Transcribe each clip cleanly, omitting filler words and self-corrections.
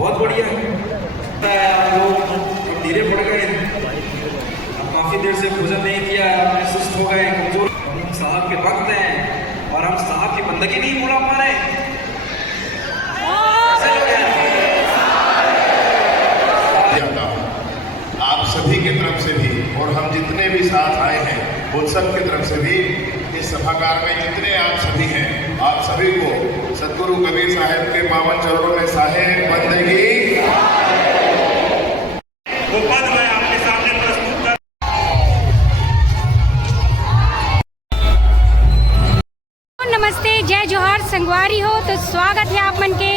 बहुत बढ़िया आप लोग धीरे पड़ गए, काफी देर से भोजन नहीं किया, आपने सुस्त हो गए, कमजोर। हम साहब के वक्त हैं और हम साहब की बंदगी नहीं बुला पा रहे। आप सभी की तरफ से भी और हम जितने भी साथ आए हैं उन सब की तरफ से भी इस सभागार में जितने आप सभी हैं, आप सभी को सतगुरु कबीर साहब के पावन चरणों में साहेब बंदगी वो पद मैं आपके सामने प्रस्तुत कर। नमस्ते, जय जोहार संगवारी हो। तो स्वागत है आप मन के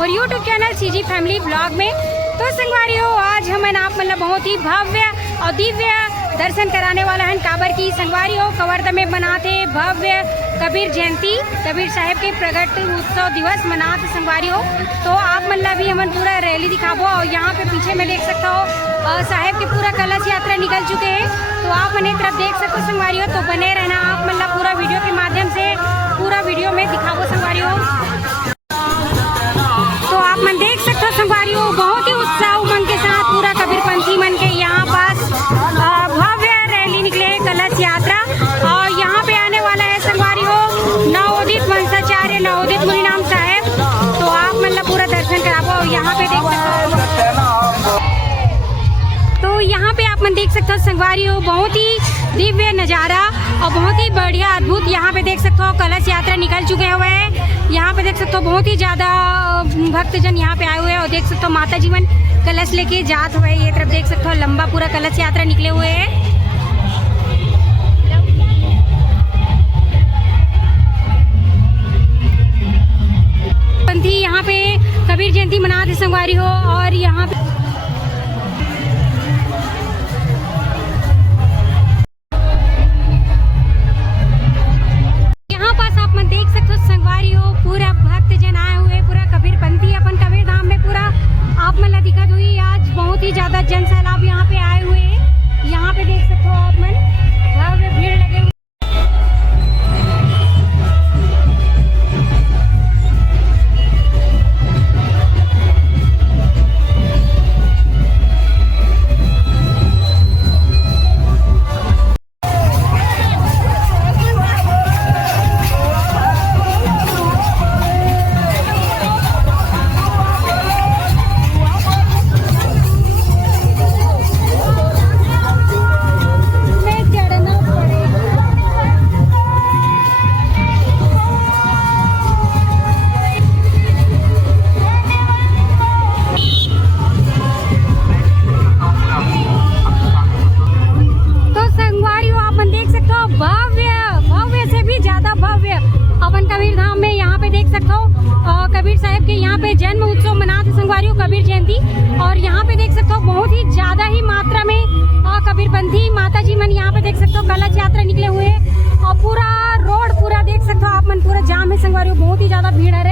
और YouTube channel CG family blog में। तो संगवारी हो, आज हमन आप मतलब बहुत ही भव्य और दिव्य दर्शन कराने वाला है काबर की संगवारी हो कवर्धा में मनाते भव्य कबीर जयंती, कबीर साहब के प्रगट उत्सव दिवस मनाते संगवारी हो। तो आप मतलब भी हमन पूरा रैली दिखाबो और यहाँ पे पीछे में देख सकता हो साहब के पूरा कलश यात्रा निकल चुके हैं। तो आप मन एक तरफ देख सकते हो संगवारी हो। तो बने रहना आप मतलब पूरा वीडियो के माध्यम से पूरा वीडियो में दिखाबो संगवारी हो। तो आप मन देख सकते हो संगवारी हो, बहुत ही उत्साह उमंग के साथ पूरा कबीरपंथी मन के यहाँ पास भव्य रैली निकले कलश यात्रा। और यहाँ पे आने वाला है संगवारी हो नवोदित वंशाचार्य नवोदित मुनि नाम साहेब। तो आप मतलब पूरा दर्शन कराबो। यहाँ पे देख सकते हो, तो यहाँ पे आप मन देख सकते हो संगवारी हो, बहुत ही दिव्य नज़ारा और बहुत ही बढ़िया अद्भुत। यहाँ पे देख सकते हो कलश यात्रा निकल चुके हुए हैं। यहाँ पे देख सकते हो बहुत ही ज़्यादा भक्तजन यहाँ पे आए हुए हैं और देख सकते हो माता जी मन कलश लेके जात हुए। ये तरफ देख सकते हो लंबा पूरा कलश यात्रा निकले हुए हैं। पंथी यहाँ पे कबीर जयंती मनाते संगवारी हो। और यहाँ पे देख सकते हो संगवारी हो पूरा भक्त जन आए हुए, पूरा कबीरपंथी अपन कबीर धाम में पूरा आप मतलब दिक्कत हुई। आज बहुत ही ज्यादा जन सैलाब यहाँ पे आए हुए हैं। यहाँ पे देख सकते हो आप मन भव्य भीड़ लगे हुए। कबीर साहब के यहाँ पे जन्म उत्सव मनाते संगवारी हो कबीर जयंती। और यहाँ पे देख सकते हो बहुत ही ज्यादा ही मात्रा में कबीरपंथी माता जी मन यहाँ पे देख सकते हो कलश यात्रा निकले हुए और पूरा रोड पूरा देख सकते हो आप मन पूरा जाम है संगवारी हो, बहुत ही ज्यादा भीड़ है।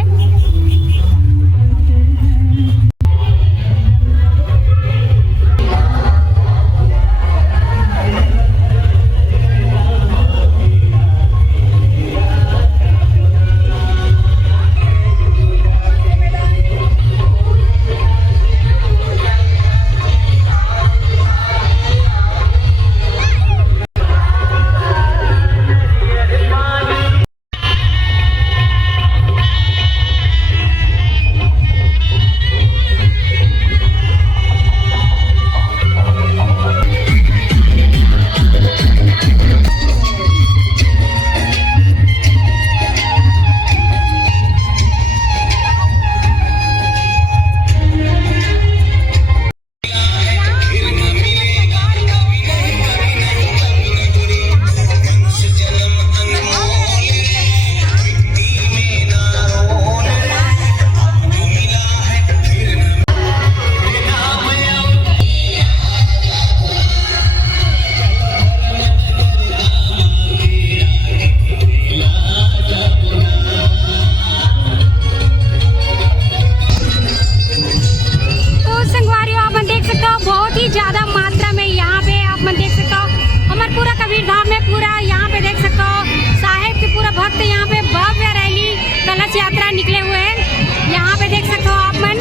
यात्रा निकले हुए हैं। यहाँ पे देख सकते हो आप मन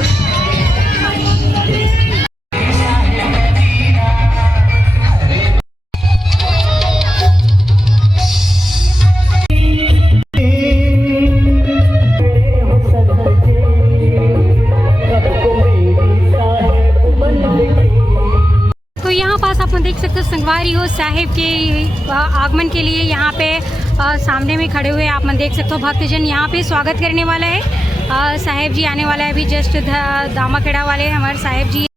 साहिब के आगमन के लिए यहाँ पे सामने में खड़े हुए आप मन देख सकते हो भक्तजन यहाँ पे स्वागत करने वाला है। साहिब जी आने वाला है अभी जस्ट दामाखेड़ा वाले हमारे साहिब जी।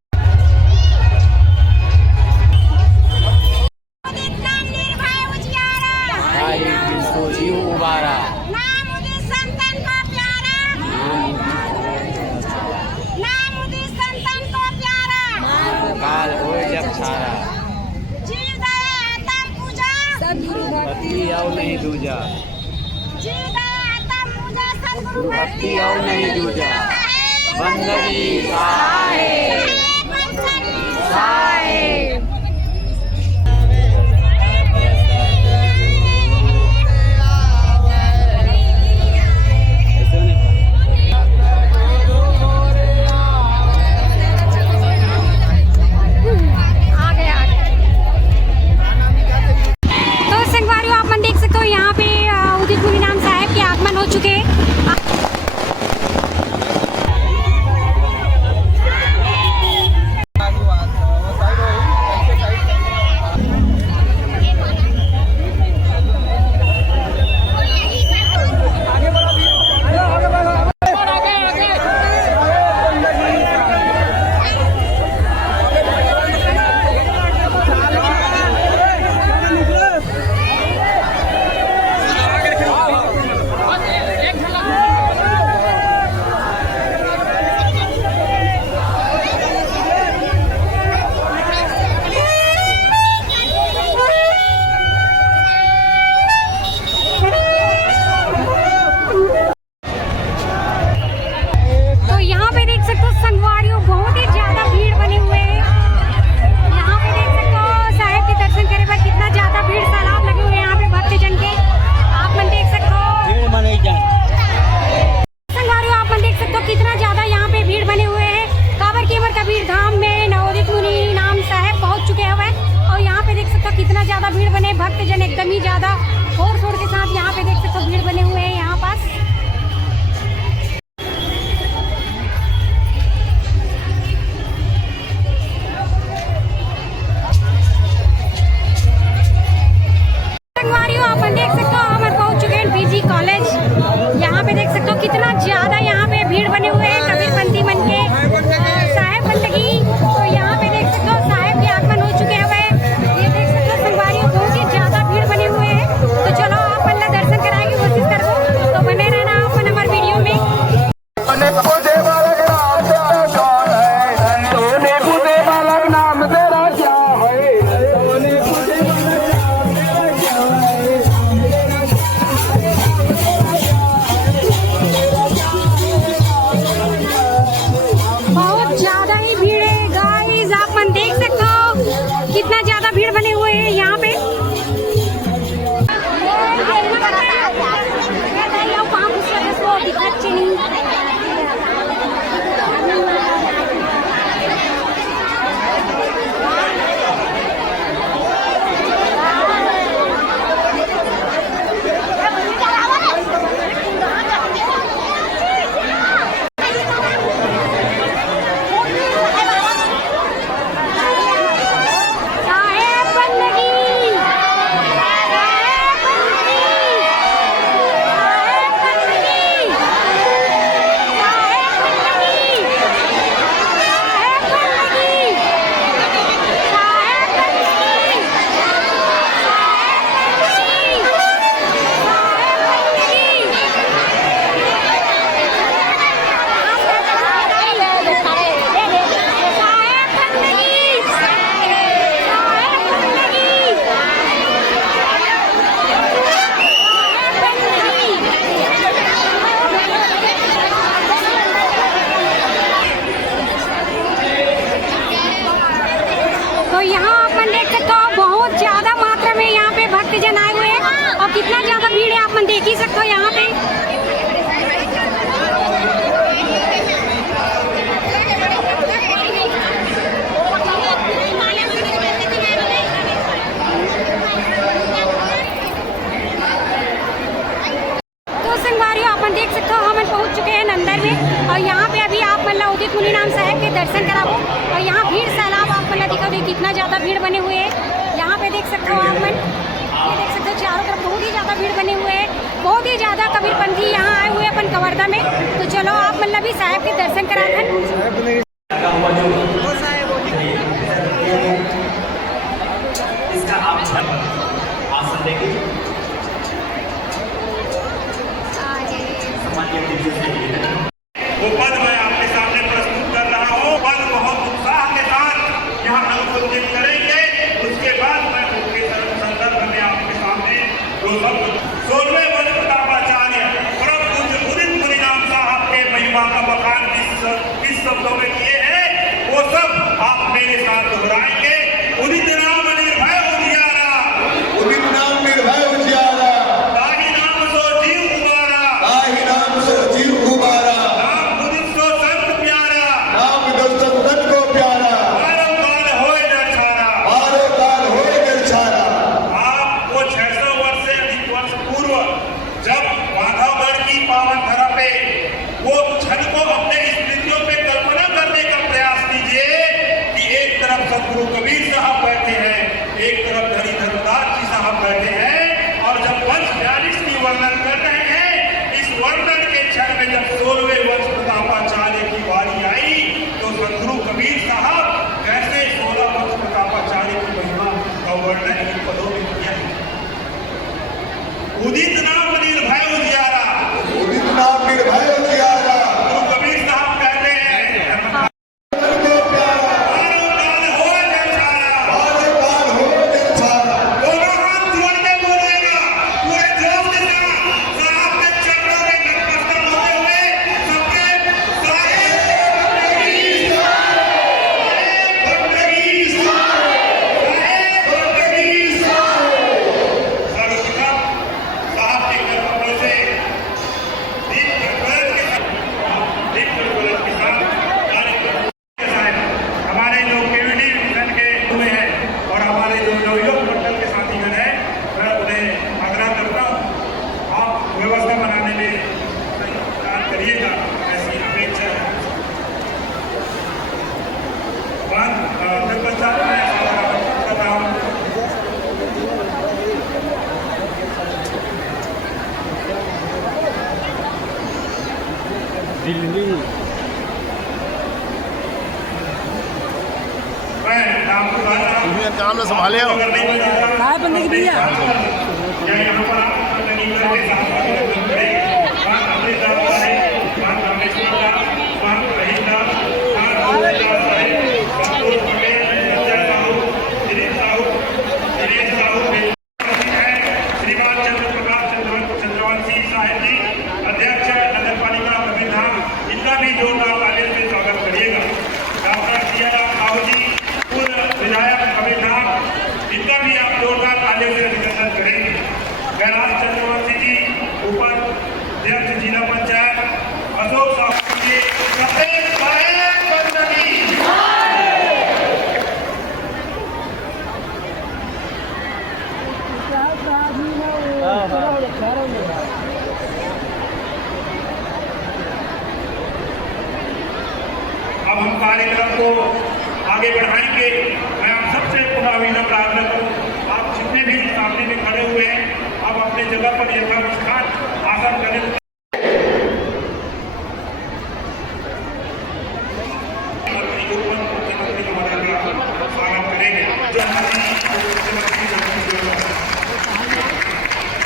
नहीं दूजा भक्ति और नहीं दूजा बंदगी साहिब साहिब। भक्तजन एकदम ही ज़्यादा शोर शोर के साथ यहाँ पे देख सकते हो भीड़ बने हुए हैं यहाँ पास। संगवारियों आप देख सकते हो हम पहुँच चुके हैं पीजी कॉलेज। यहाँ पे देख सकते हो कितना ज़्यादा यहाँ पे भीड़ बने हुए हैं कबीरपंथी मन के साहिब बंदगी। तो यहाँ पे देख सकते हो साहिब के आगमन हो चुके हैं। ये देख सकते हो संगवारियों बहुत ही ज़्यादा भीड़ बने हुए हैं। तो चलो आप अल्लाह दर्शन कराने की कोशिश करो, तो बने रहना आप हमारे वीडियो में। कितना ज्यादा भीड़ बने हुए हैं यहाँ पे। तो यहाँ अपन देख सकते हो बहुत ज्यादा मात्रा में यहाँ पे भक्तजन आए हुए हैं और कितना ज्यादा भीड़ है आप मन देख ही सकते हो यहाँ पे। तो संगवारियों अपन देख सकते हो हम पहुँच चुके हैं नंदर में और यहाँ पे अभी आप मतलब उदित मुनि नाम साहब के दर्शन कराओ और यहाँ भीड़ सैलाब आप मतलब दिखाओ कितना ज्यादा भीड़ बने हुए हैं यहाँ पे। पे देख सकते हो आप मन, ये देख सकते हो चारों तरफ बहुत ही ज़्यादा भीड़ बने हुए हैं, बहुत ही ज़्यादा कबीरपंथी यहाँ आए हुए हैं अपन कवर्धा में। तो चलो आप मतलब भी साहब के दर्शन कराथन। इसका आप आसन देंगे वो पद मैं आपके सामने प्रस्तुत कर रहा हूँ। पद बहुत उत्साह के साथ यहाँ अनुसंधित करेंगे। उसके बाद मैं उनके संदर्भ में आपके सामने दो शब्द 16वें वर्ष प्रतापाचार्य परम पूज्य उदित मुनिराम साहब के महिमा का बखान किस शब्दों में किए हैं वो सब आप मेरे साथ दोहराएंगे। उदित नाम निर्भय उजियारा, उदित नाम निर्भय उजियारा, ताहि नाम सो जीव कुमारा, ताहि नाम सो जीव कुमारा, नाम उदित सो संत प्यारा, नाम दर्शन को प्यारा, मानव काल होए दर्शारा। मारो काल होए दर्शारा। आपको 600 वर्ष से अधिक वर्ष पूर्व जब माधवगढ़ की पावन धरा पे वो क्षण को अपने स्मृतियों पे कल्पना करने का प्रयास कीजिए कि एक तरफ सदगुरु कबीर साहब बैठे हैं, एक तरफ धनी धर्मदास जी साहब बैठे हैं, और जब वंश 42 की वर्णन कर रहे हैं, इस वर्णन के क्षण में जब 16वें वर्ष प्रतापाचार्य की बारी आई तो सदगुरु कबीर साहब कैसे 16 वर्ष प्रतापाचार्य की महिमा का वर्णन इन पदों में किया। उदित नाम निर्भय उजियारा, उदित नाम निर्भय उजियारा, गुरु कबीर साहब कहते हैं को प्यारा, मानव काल होए दर्शारा। मारो काल होए दर्शारा। दोनों हाथ जोड़ के बोलेगा पूरे जोश के साथ साहब के चरणों में नतमस्तक होते हुए सबके बंदगी सर्वप्रथम साहब के कर्तव्य से दीप प्रज्वलन के साथ कार्यक्रम हमारे जो केवीडी मिशन के हुए हैं और हमारे जो नवयुवक मंडल के साथीगण हैं, मैं उन्हें आग्रह करता हूँ आप व्यवस्था बनाने में काम करिएगा, ऐसी अपेक्षा है। फिर पश्चात मैं कर रहा हूँ। मैं नाम पुकार रहा हूँ। काम संभाले हो। अगर नहीं बजाता बंदगी भैया यहाँ पर आप बंदगी करके साथ अभिनंदन करें। मां अमृतदास साहिब, मां रामेश्वर दास, मां रहीम दास, मां गोविंददास साहिब, संतोष पटेल, संजय साहू, दिलीप साहू, दिनेश साहू, श्रीमान चंद्र प्रकाश चंद्रवंशी साहिब जी, अध्यक्ष नगर पालिका कबीरधाम, इनका भी जोरदार तालियों से स्वागत करिएगा। डॉक्टर सियाराम साहू जी, पूर्व विधायक कबीरधाम, इनका भी आप जोरदार तालियों से अभिनंदन करेंगे। कैलाश चंद्रवंशी जी, उपाध्यक्ष जिला पंचायत, अशोक साहू जी, सफेद साहेब बंदगी। अब हम कार्यक्रम को आगे बढ़ाएंगे। मैं आप सबसे पुनः विनम्र प्रार्थना करूं, आप जितने भी सामने में खड़े हुए हैं, आप अपने जगह पर यथावस्थान आसन करें। मुख्यमंत्री महोदय का स्वागत करेंगे।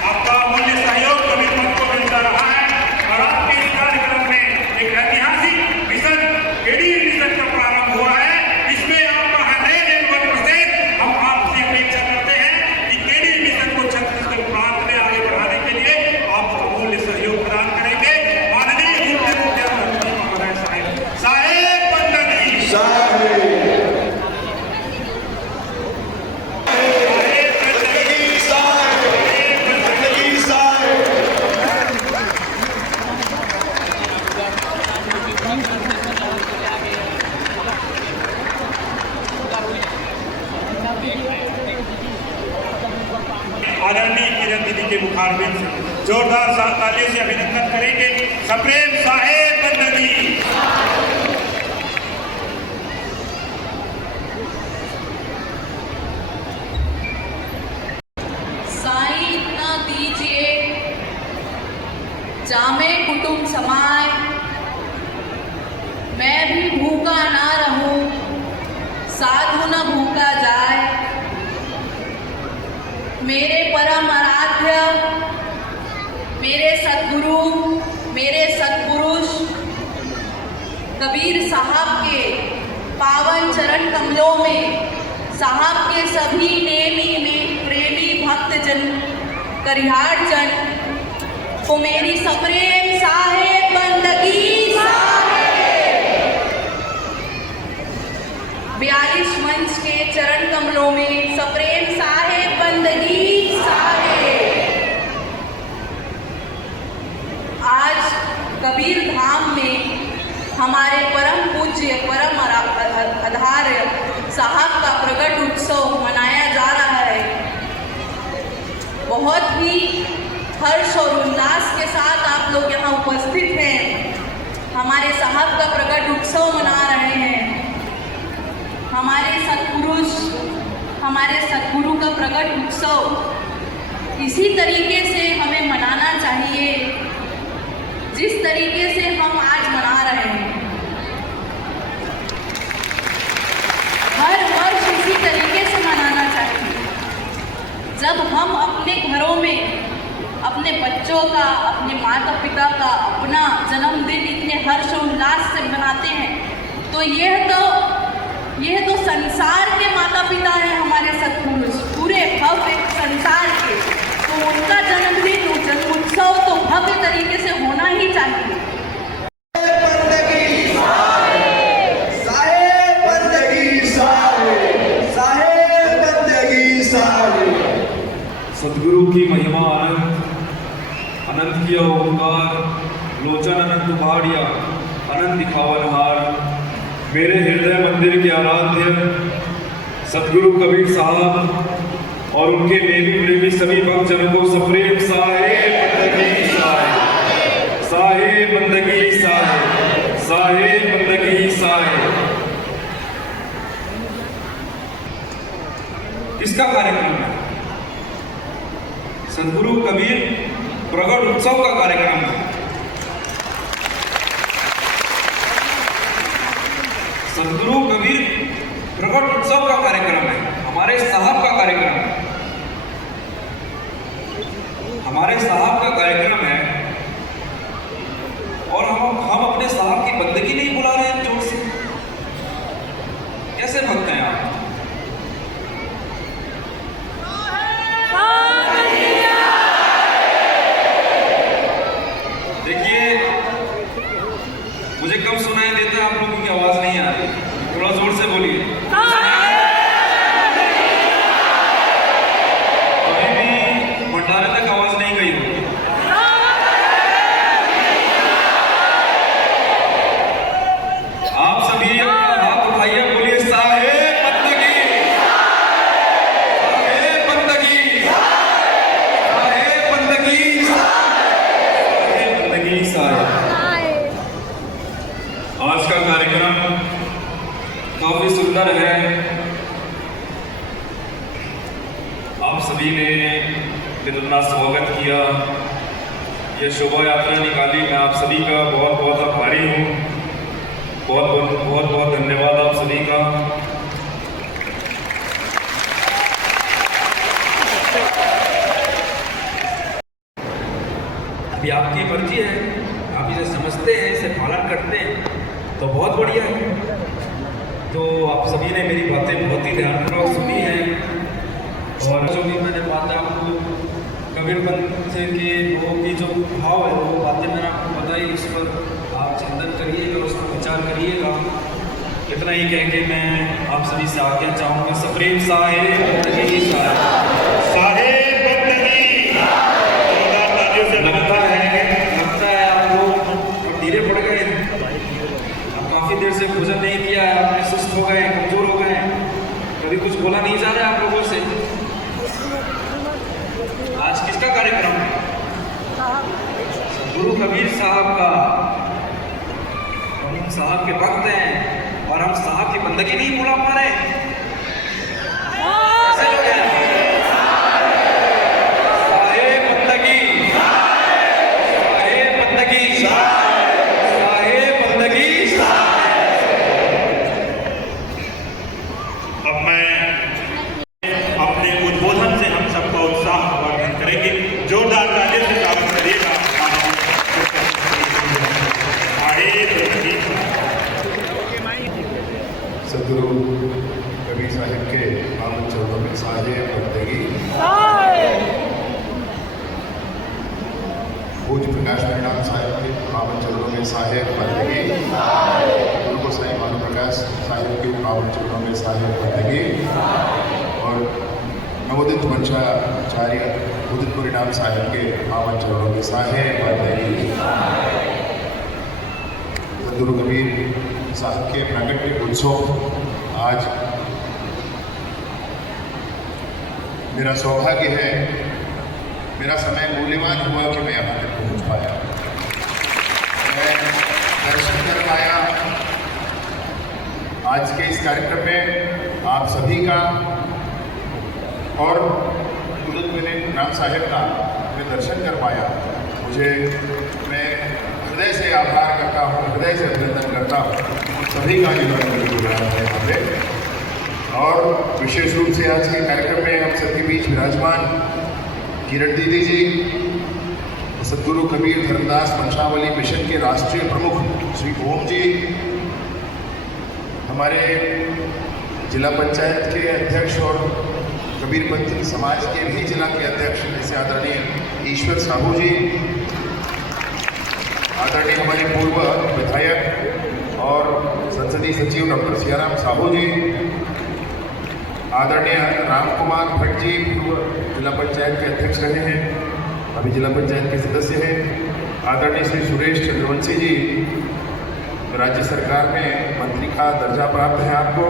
आपका अमूल्य सहयोग कबीर पंथ को मिलता रहा है और आपके इस कार्यक्रम में एक ऐतिहासिक मिशन केडी मिशन का प्रारंभ हुआ है। इसमें आपका 101% हम आपसे अपेक्षा करते हैं कि केडी मिशन को छत्तीसगढ़ प्रांत में आगे बढ़ाने के लिए आप अमूल्य सहयोग प्रदान करेंगे। माननीय मुख्यमंत्री महोदय साहेब बंदगी। आदरणीय किरण दीदी के मुखारबिन से जोरदार तालियों से अभिनंदन करेंगे। सप्रेम साहेब बंदगी। जामे कुटुंब समाए, मैं भी भूखा ना रहूं, साधु न भूखा जाए। मेरे परम आराध्य, मेरे सद्गुरु, मेरे सत्पुरुष कबीर साहब के पावन चरण कमलों में साहब के सभी नेमी में प्रेमी भक्तजन करिहार जन को मेरी सप्रेम साहेब बंदगी 42 मंच के चरण कमलों में सप्रेम साहेब बंदगी साहेब। आज कबीर धाम में हमारे परम पूज्य परम आधार्य साहब का प्रकट उत्सव मनाया जा रहा है। बहुत ही हर्ष और उल्लास के साथ आप लोग यहाँ उपस्थित हैं, हमारे साहब का प्रकट उत्सव मना रहे हैं। हमारे सत्पुरुष, हमारे सद्गुरु का प्रकट उत्सव इसी तरीके से हमें मनाना चाहिए जिस तरीके से हम आज मना रहे हैं। हर वर्ष इसी तरीके से मनाना चाहिए। जब हम अपने घरों में अपने बच्चों का, अपने माता पिता का अपना जन्मदिन इतने हर्ष उल्लास से मनाते हैं तो यह तो संसार के माता पिता हैं हमारे सत्पुरुष, पूरे भव्य संसार के, तो उनका जन्मदिन, जन्म उत्सव तो भव्य तरीके से होना ही चाहिए। सदगुरु की महिमा अनंत, अनंत किया ओंकार, लोचन अनंत उभाड़िया, अनंत दिखावनहार। मेरे हृदय मंदिर के आराध्य सदगुरु कबीर साहब और उनके नेमी प्रेमी सभी भक्तजनों को सप्रेम साहेब बंदगी साहेब, साहेब बंदगी साहेब, साहेब बंदगी साहेब। किसका कार्यक्रम है? सदगुरु कबीर प्रकट उत्सव का कार्यक्रम है। सदगुरु कबीर प्रकट उत्सव का कार्यक्रम है, हमारे साहब का कार्यक्रम है, हमारे साहब का कार्यक्रम है। और हम अपने साहब की बंदगी नहीं बुला रहे हैं जोर से। कैसे भक्त हैं आप? मुझे कम सुनाई देता है, आप लोगों की आवाज नहीं आ रही, थोड़ा जोर से बोलिए। अभी भी भंडारे तक आवाज नहीं गई होगी। आप सभी हाथ उठाइए, बोलिए साहेब बंदगी, साहेब बंदगी, साहेब बंदगी, साहेब बंदगी साहेब। आज का कार्यक्रम काफी सुंदर है। आप सभी ने कितना स्वागत किया, ये शोभा यात्रा निकाली, मैं आप सभी का बहुत बहुत आभारी हूँ। बहुत धन्यवाद आप सभी का। अभी आपकी मर्जी है, आप इसे समझते हैं, इसे पालन करते हैं तो बहुत बढ़िया है। तो आप सभी ने मेरी बातें बहुत ही ध्यानपूर्वक सुनी हैं और जो भी मैंने बातें आपको कबीरपंथ के लोगों की जो भाव है वो बातें मैंने आपको बताई, उस पर आप चिंतन करिएगा, उस पर विचार करिएगा। इतना ही कह के मैं आप सभी से आज्ञा चाहूँगा। सप्रेम साहेब बंदगी साहेब बंदगी। लगता है आप लोग धीरे पड़ गए, काफी देर से भोजन नहीं किया है, आपने सुस्त हो गए, कमजोर हो गए, कभी कुछ बोला नहीं जा रहा है आप लोगों से। आज किसका कार्यक्रम है? सदगुरु कबीर साहब का। हम साहब के भक्त हैं और हम साहब की बंदगी नहीं बुला पा रहे। कैसे लोग हैं? साहेब बंदगी, साहेब प्रकाश परिणाम साहिब के पावन चरणों में साहेब बंदगी, गुरु गोसाई भानु प्रकाश साहिब के पावन चरणों में साहेब बंदगी और नवोदित वंशाचार्य उदित परिणाम साहिब के पावन चरणों में साहेब बंदगी। गुरु कबीर साहब के प्राकट्य उत्सव आज मेरा सौभाग्य है, मेरा समय मूल्यवान हुआ कि मैं यहाँ तक पहुँच पाया, मैं दर्शन कर पाया। आज के इस कार्यक्रम में आप सभी का और उदित परिणाम साहिब का मैं दर्शन कर पाया। मैं हृदय से आभार करता हूँ, हृदय से अभिनंदन करता हूँ सभी का जो है यहाँ पे। और विशेष रूप से आज के कार्यक्रम में हम सबके बीच विराजमान किरण दीदी जी, सदगुरु कबीर धर्मदास वंशावली मिशन के राष्ट्रीय प्रमुख श्री ओम जी, हमारे जिला पंचायत के अध्यक्ष और कबीरपंथी समाज के भी जिला के अध्यक्ष जैसे आदरणीय ईश्वर साहू जी, आदरणीय हमारे पूर्व विधायक और संसदीय सचिव डॉक्टर सियाराम साहू जी, आदरणीय राम कुमार भट्ट जी पूर्व जिला पंचायत के अध्यक्ष रहे हैं, अभी जिला पंचायत के सदस्य हैं, आदरणीय श्री सुरेश चंद्रवंशी जी, राज्य सरकार में मंत्री का दर्जा प्राप्त है आपको,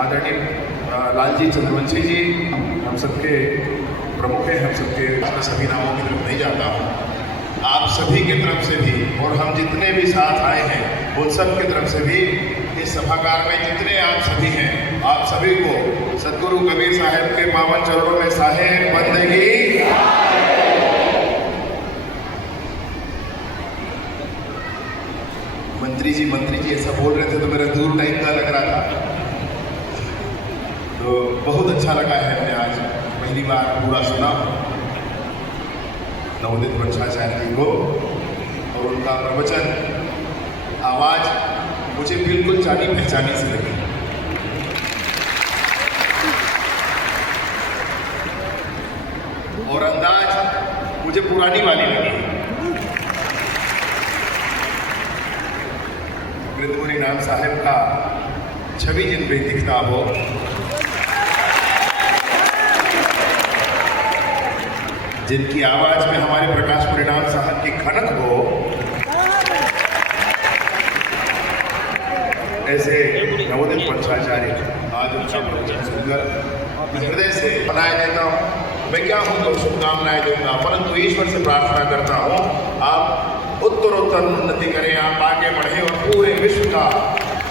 आदरणीय लालजी चंद्रवंशी जी, हम सबके प्रमुख हैं, हम सबके सभी नामों की तरफ नहीं जाता हूँ। आप सभी की तरफ से भी और हम जितने भी साथ आए हैं उन सब की तरफ से भी इस सभागार में जितने आप सभी हैं, आप सभी को सदगुरु कबीर साहब के पावन चरणों में साहेब बंदगी। मंत्री जी ऐसा बोल रहे थे तो मेरा दूर टाइम का लग रहा था, तो बहुत अच्छा लगा है। मैं आज पहली बार पूरा सुना नवोदित वंशाचार्य जी को और उनका प्रवचन, आवाज मुझे बिल्कुल जानी पहचानी से लगी। और अंदाज मुझे पुरानी वाली लगी। गुरु नाम साहिब का छवि जिन पे दिखता हो, जिनकी आवाज में हमारे प्रकाश परिणाम साहब की खनक हो, ऐसे नवोदित वंशाचार्य आज उनका प्रवचन सुनकर मैं हृदय से बनाए देता हूँ। मैं क्या हूँ तो शुभकामनाएं दूंगा, परंतु ईश्वर से प्रार्थना करता हूँ आप उत्तरोत्तर उन्नति करें, आप आगे बढ़ें और पूरे विश्व का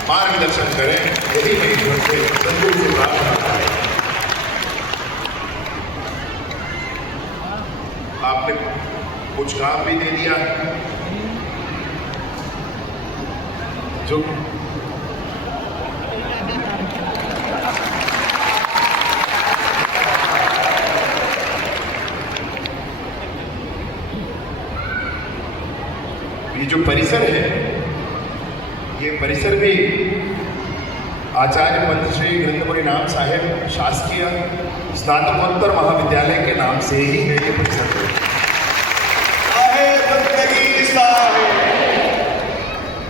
मार्गदर्शन करें। यही मैं ईश्वर से सदगुरु से प्रार्थना करें। आपने कुछ काम भी दे दिया जो ये जो परिसर है, ये परिसर भी आचार्य पंत श्री ग्रंथ परिणाम साहिब शासकीय स्नातकोत्तर महाविद्यालय के नाम से ही है। ये परिसर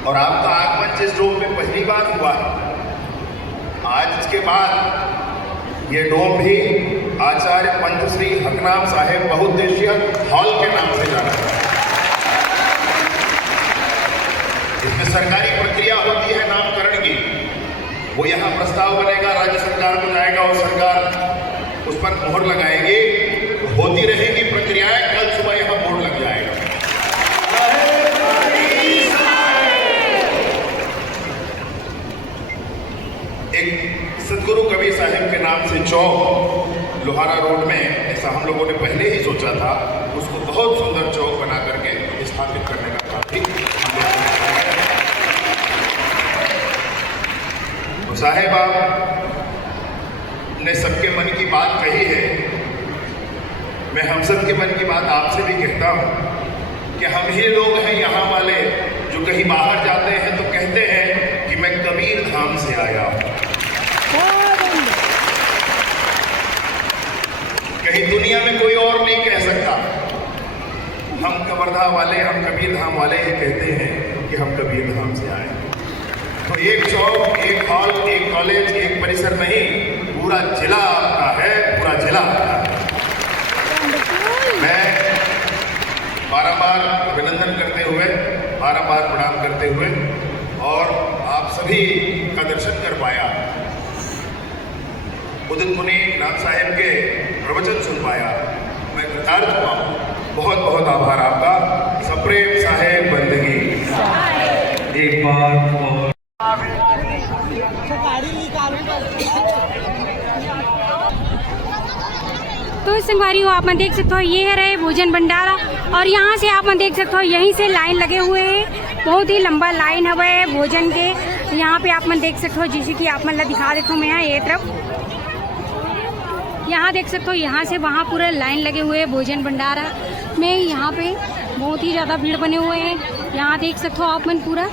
और आपका आगमन जिस डोम में पहली बार हुआ है, आज इसके बाद ये डोम भी आचार्य पंत श्री हकनाम साहिब बहुउद्देशीय हॉल के नाम से जाना है। इसमें सरकारी प्रक्रिया होती है नामकरण की, वो यहाँ प्रस्ताव बनेगा, राज्य सरकार को जाएगा और सरकार उस पर मोहर लगाएगी, होती रहेगी प्रक्रियाएं। कल सुबह यहाँ बोर्ड लग जाएगा। एक सदगुरु कबीर साहिब के नाम से चौक लोहारा रोड में, ऐसा हम लोगों ने पहले ही सोचा था, उसको बहुत सुंदर चौक बना करके स्थापित करने का काम भी साहेब आप ने सबके मन की बात कही है। मैं हम सब के मन की बात आपसे भी कहता हूँ कि हम ही लोग हैं यहाँ वाले जो कहीं बाहर जाते हैं तो कहते हैं कि मैं कबीर धाम से आया हूँ। कहीं दुनिया में कोई और नहीं कह सकता। हम कवर्धा वाले, हम कबीर धाम वाले ये कहते हैं कि हम कबीर धाम से आए। तो एक चौक, एक हॉल, एक कॉलेज, एक परिसर नहीं, पूरा जिला आपका है, पूरा जिला आपका है। मैं बारंबार अभिनंदन करते हुए, बारंबार प्रणाम करते हुए और आप सभी का दर्शन कर पाया, उदित मुनि नाथ साहेब के प्रवचन सुन पाया, मैं कृतार्थ हुआ। बहुत बहुत आभार आपका। सप्रेम साहेब बंदगी। एक बार और तो संगवारियों आप मन देख सकते हो ये है रहे भोजन भंडारा और यहाँ से आप मन देख सकते हो यहीं से लाइन लगे हुए हैं, बहुत ही लंबा लाइन है भोजन के। यहाँ पे आप मन देख सकते हो, जैसे कि आप मन ला दिखा देता हूँ मैं ये तरफ, यहाँ देख सकते हो यहाँ से वहाँ पूरा लाइन लगे हुए हैं भोजन भंडारा में। यहाँ पे बहुत ही ज़्यादा भीड़ बने हुए हैं, यहाँ देख सकते हो आप मन पूरा।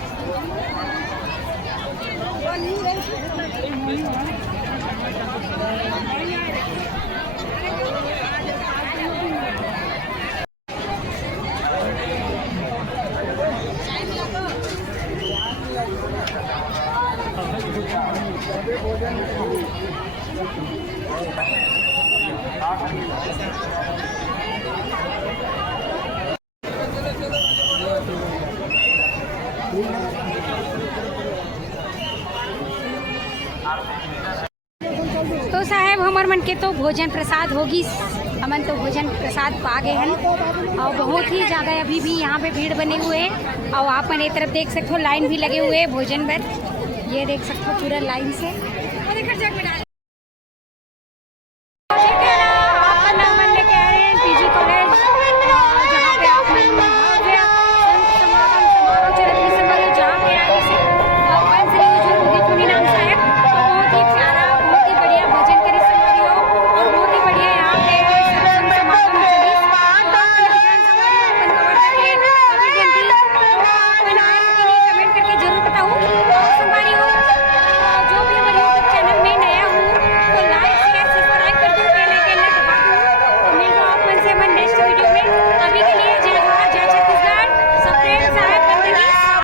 तो साहेब हमार मन के तो भोजन प्रसाद होगी, हमन तो भोजन प्रसाद पा गए हैं और बहुत ही ज़्यादा अभी भी यहाँ पे भीड़ बने हुए हैं। और आप मन एक तरफ देख सकते हो लाइन भी लगे हुए हैं भोजन पर, ये देख सकते हो पूरा लाइन से।